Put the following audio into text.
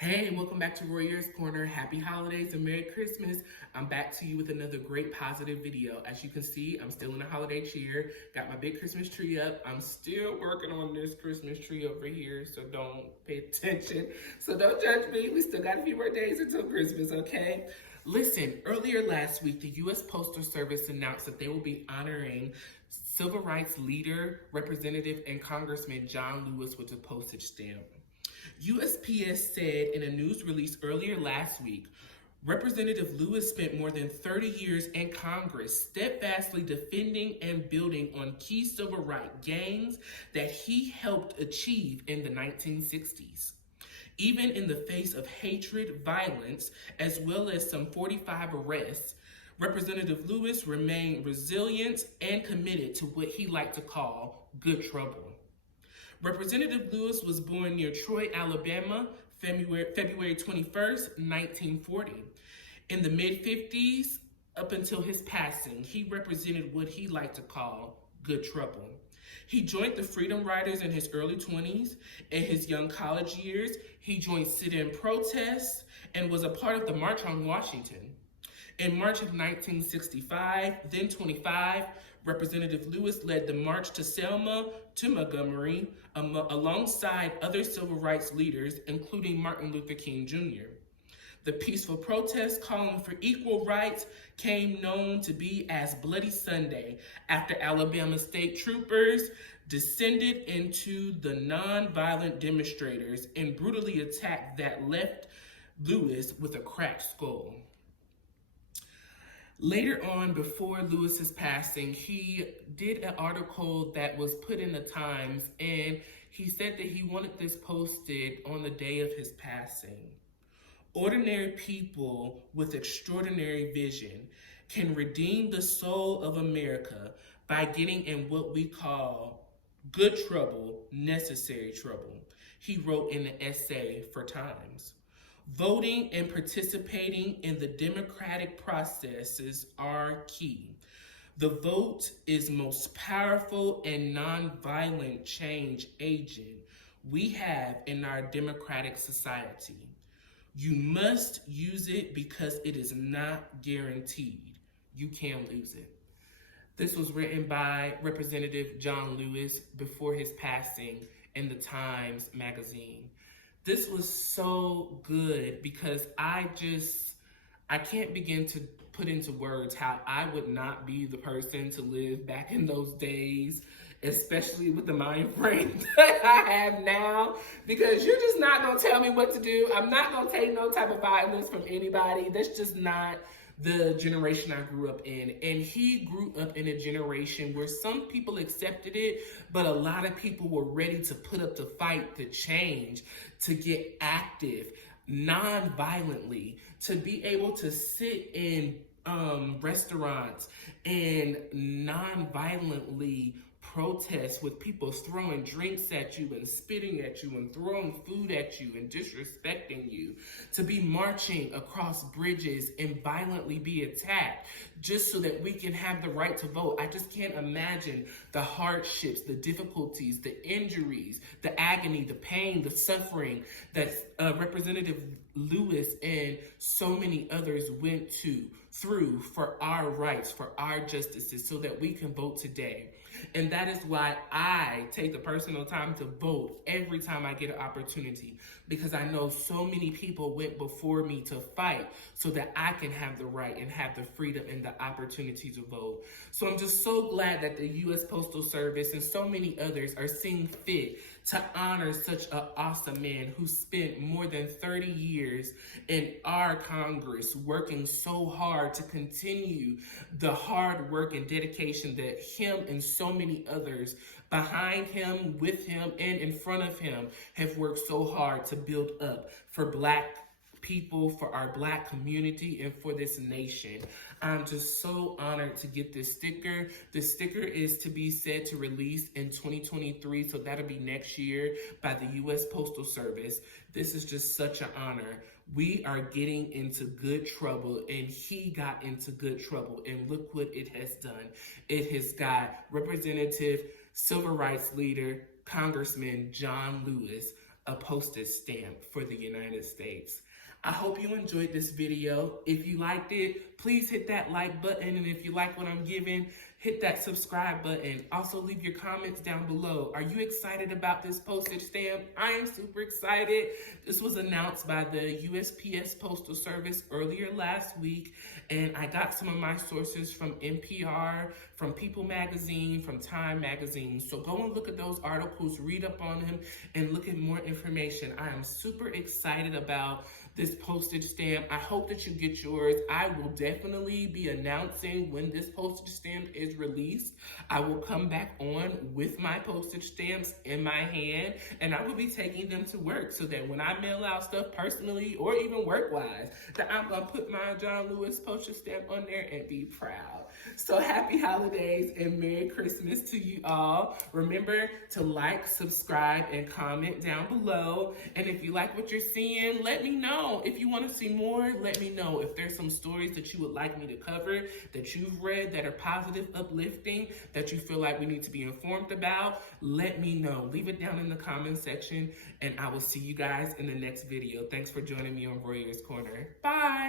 Hey, welcome back to Royaire's Corner. Happy holidays and Merry Christmas. I'm back to you with another great positive video. As you can see, I'm still in a holiday cheer. Got my big Christmas tree up. I'm still working on this Christmas tree over here, so don't pay attention. So don't judge me. We still got a few more days until Christmas, okay? Listen, earlier last week, the U.S. Postal Service announced that they will be honoring civil rights leader, Representative, and Congressman John Lewis with a postage stamp. USPS said in a news release earlier last week, Representative Lewis spent more than 30 years in Congress steadfastly defending and building on key civil rights gains that he helped achieve in the 1960s. Even in the face of hatred, violence, as well as some 45 arrests, Representative Lewis remained resilient and committed to what he liked to call good trouble. Representative Lewis was born near Troy, Alabama, February 21st, 1940. In the mid-50s, up until his passing, he represented what he liked to call good trouble. He joined the Freedom Riders in his early 20s. In his young college years, he joined sit-in protests and was a part of the March on Washington. In March of 1965, then 25, Representative Lewis led the march to Selma to Montgomery alongside other civil rights leaders, including Martin Luther King Jr. The peaceful protest calling for equal rights came known to be as Bloody Sunday after Alabama state troopers descended into the non-violent demonstrators and brutally attacked that left Lewis with a cracked skull. Later on, before Lewis's passing, he did an article that was put in the Times, and he said that he wanted this posted on the day of his passing. Ordinary people with extraordinary vision can redeem the soul of America by getting in what we call good trouble, necessary trouble, he wrote in the essay for Times. Voting and participating in the democratic processes are key. The vote is most powerful and nonviolent change agent we have in our democratic society. You must use it because it is not guaranteed. You can lose it. This was written by Representative John Lewis before his passing in the Times magazine. This was so good because I can't begin to put into words how I would not be the person to live back in those days, especially with the mind frame that I have now, because you're just not gonna tell me what to do. I'm not gonna take no type of violence from anybody. That's just not the generation I grew up in. And he grew up in a generation where some people accepted it, but a lot of people were ready to put up the fight, to change, to get active, non-violently, to be able to sit in restaurants and non-violently protest with people throwing drinks at you and spitting at you and throwing food at you and disrespecting you, to be marching across bridges and violently be attacked just so that we can have the right to vote. I just can't imagine the hardships, the difficulties, the injuries, the agony, the pain, the suffering that Representative Lewis and so many others went through for our rights, for our justices, so that we can vote today. And that is why I take the personal time to vote every time I get an opportunity, because I know so many people went before me to fight so that I can have the right and have the freedom and the opportunity to vote. So I'm just so glad that the U.S. Postal Service and so many others are seeing fit to honor such an awesome man who spent more than 30 years in our Congress working so hard to continue the hard work and dedication that him and so many others behind him, with him, and in front of him have worked so hard to build up for Black people, for our Black community, and for this nation. I'm just so honored to get this sticker. The sticker is to be said to release in 2023, so that'll be next year by the U.S. Postal Service. This is just such an honor. We are getting into good trouble, and he got into good trouble, and look what it has done. It has got Representative, Civil Rights Leader, Congressman John Lewis a postage stamp for the United States. I hope you enjoyed this video. If you liked it, please hit that like button. And if you like what I'm giving, hit that subscribe button. Also, leave your comments down below. Are you excited about this postage stamp? I am super excited. This was announced by the USPS Postal Service earlier last week. And I got some of my sources from NPR, from People Magazine, from Time Magazine. So go and look at those articles, read up on them, and look at more information. I am super excited about this postage stamp. I hope that you get yours. I will definitely be announcing when this postage stamp is released. I will come back on with my postage stamps in my hand, and I will be taking them to work so that when I mail out stuff personally or even work-wise, that I'm gonna put my John Lewis postage stamp on there and be proud. So happy holidays and Merry Christmas to you all. Remember to like, subscribe, and comment down below. And if you like what you're seeing, let me know. If you want to see more, let me know. If there's some stories that you would like me to cover, that you've read, that are positive, uplifting, that you feel like we need to be informed about, let me know. Leave it down in the comment section, and I will see you guys in the next video. Thanks for joining me on Royaire's Corner. Bye.